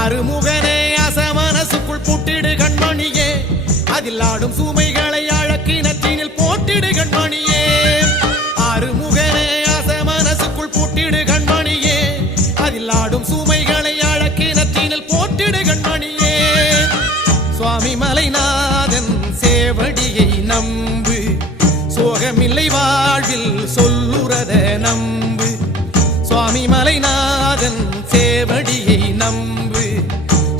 அருமுகனே அசமனசுக்குள் புட்டிடு கண்மணியே, அதில் ஆடும் சுமைகளை அழக்கினத்தினில் போட்டிடு கண்மணியே. அருமுகனே அசமனசுக்குள் புட்டிடு கண்மணியே, அதில் ஆடும் சுமைகளை அழக்கினத்தினில் போட்டிடு கண்மணியே. சுவாமி மலைநாதன் சேவடியை நம்பு, சோகமில்லை வாழ்வில் சொல்லுறத நம்பு. சுவாமி மலைநாதன் சேவடியை நம்பு,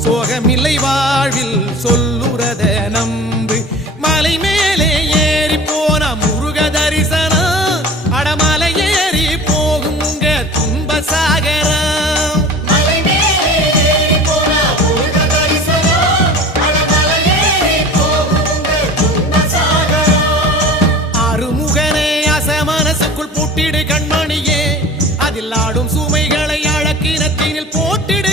சோகமில்லை வாழ்வில் சொல்லுறத நம்பு. மலை மேலே ஏறி போன முருக தரிசனம், அடமலை ஏறி போகும் உங்க துன்ப சாகரம். அருமுகனே அசமனசுக்குள் புட்டிடு கண்மணியே, அதில் ஆடும் சுமைகளை அழக்கினத்தினில் போட்டிடு